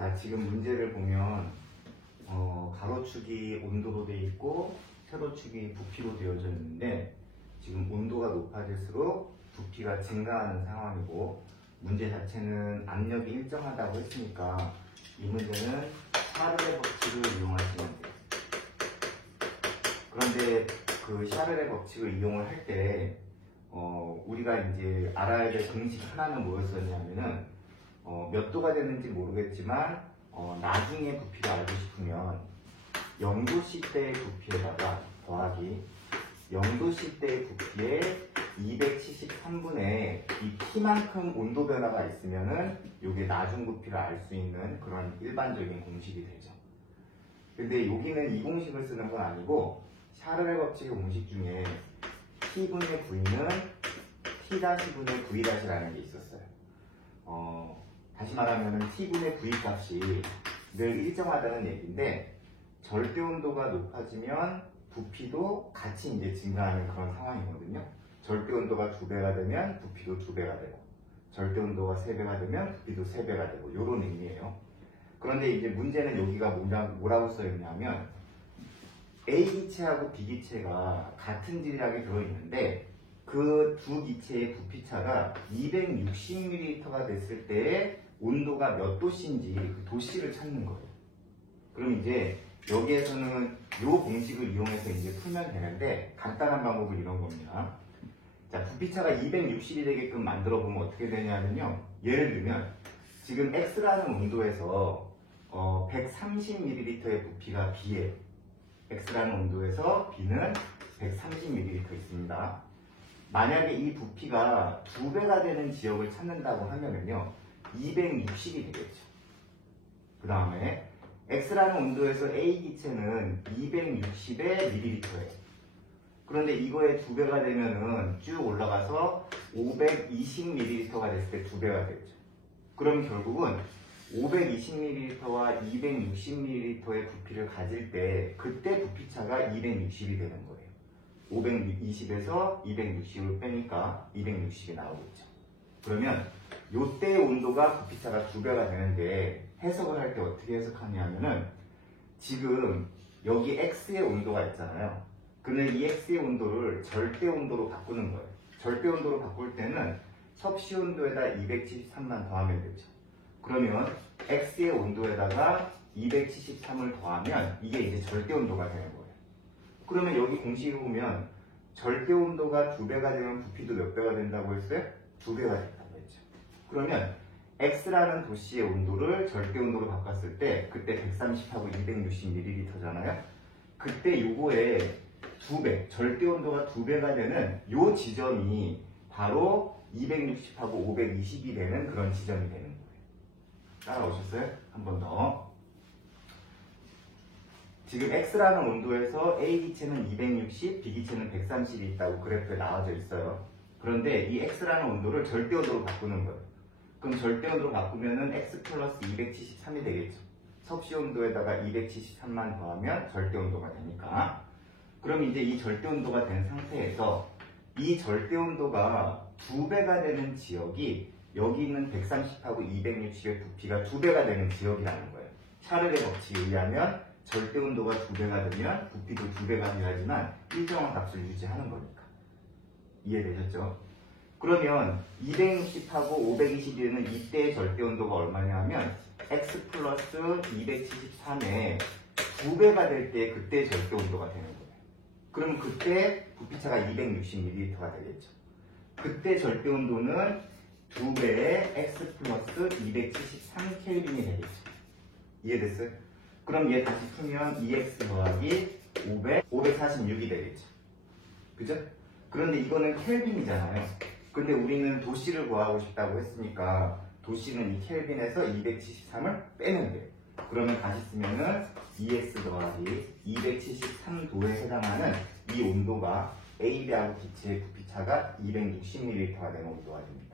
자, 지금 문제를 보면 가로축이 온도로 되어 있고 세로축이 부피로 되어져 있는데 지금 온도가 높아질수록 부피가 증가하는 상황이고 문제 자체는 압력이 일정하다고 했으니까 이 문제는 샤를의 법칙을 이용하시면 돼요. 그런데 그 샤를의 법칙을 이용을 할 때 우리가 이제 알아야 될 공식 하나는 뭐였었냐면은 몇 도가 되는지 모르겠지만 나중에 부피를 알고 싶으면 0도씨 때의 부피에다가 더하기 0도씨 때의 부피에 273분의 이 T만큼 온도 변화가 있으면은 이게 나중 부피를 알 수 있는 그런 일반적인 공식이 되죠. 근데 여기는 이 공식을 쓰는 건 아니고 샤를의 법칙의 공식 중에 T분의 V는 T-분의 V-라는 게 있었어요. 다시 말하면 T분의 V 값이 늘 일정하다는 얘기인데 절대 온도가 높아지면 부피도 같이 이제 증가하는 그런 상황이거든요. 절대 온도가 2배가 되면 부피도 2배가 되고 절대 온도가 3배가 되면 부피도 3배가 되고 이런 의미예요. 그런데 이제 문제는 여기가 뭐라고 써있냐면 A 기체하고 B 기체가 같은 질량이 들어있는데 그 두 기체의 부피차가 260ml가 됐을 때의 온도가 몇 도씨인지 그 도씨를 찾는 거예요. 그럼 이제 여기에서는 이 공식을 이용해서 이제 풀면 되는데 간단한 방법은 이런 겁니다. 자, 부피차가 260이 되게끔 만들어 보면 어떻게 되냐면요. 예를 들면 지금 X라는 온도에서 130ml의 부피가 B예요. X라는 온도에서 B는 130ml 있습니다. 만약에 이 부피가 2배가 되는 지역을 찾는다고 하면은요, 260이 되겠죠. 그 다음에 X라는 온도에서 A 기체는 260의 ml예요. 그런데 이거에 2배가 되면은 쭉 올라가서 520ml가 됐을 때 2배가 되겠죠. 그럼 결국은 520ml와 260ml의 부피를 가질 때 그때 부피차가 260이 되는 거예요. 520에서 260을 빼니까 260이 나오겠죠. 그러면 요때의 온도가 부피차가 2배가 되는데 해석을 할 때 어떻게 해석하냐면은 지금 여기 X의 온도가 있잖아요. 근데 이 X의 온도를 절대 온도로 바꾸는 거예요. 절대 온도로 바꿀 때는 섭씨 온도에다 273만 더하면 되죠. 그러면 X의 온도에다가 273을 더하면 이게 이제 절대 온도가 되는 거예요. 그러면 여기 공식을 보면 절대 온도가 2배가 되면 부피도 몇 배가 된다고 했어요? 2배가 된다고 했죠. 그러면 X라는 도시의 온도를 절대 온도로 바꿨을 때 그때 130하고 260ml잖아요. 그때 요거에 2배, 절대 온도가 2배가 되는 요 지점이 바로 260하고 520이 되는 그런 지점이 되는 거예요. 따라오셨어요? 한 번 더. 지금 X라는 온도에서 A 기체는 260, B 기체는 130이 있다고 그래프에 나와져 있어요. 그런데 이 X라는 온도를 절대 온도로 바꾸는 거예요. 그럼 절대 온도로 바꾸면은 X 플러스 273이 되겠죠. 섭씨 온도에다가 273만 더하면 절대 온도가 되니까. 그럼 이제 이 절대 온도가 된 상태에서 이 절대 온도가 2배가 되는 지역이 여기 있는 130하고 260의 부피가 2배가 되는 지역이라는 거예요. 샤를의 법칙에 의하면 절대 온도가 2배가 되면 부피도 2배가 돼야지만 일정한 값을 유지하는 거니까. 이해되셨죠? 그러면 260하고 520이 되는 이때의 절대 온도가 얼마냐 하면 X 플러스 273에 2배가 될 때 그때의 절대 온도가 되는 거예요. 그럼 그때 부피차가 260ml가 되겠죠. 그때 절대 온도는 2배의 X 플러스 273켈빈이 되겠죠. 이해됐어요? 그럼 얘 다시 풀면 2X 더하기 546이 되겠죠. 그죠? 그런데 이거는 켈빈이잖아요. 근데 우리는 도씨를 구하고 싶다고 했으니까 도씨는 이 켈빈에서 273을 빼면 돼요. 그러면 다시 쓰면은 2X 더하기 273도에 해당하는 이 온도가 A배하고 기체의 부피차가 260ml가 되는 온도가 됩니다.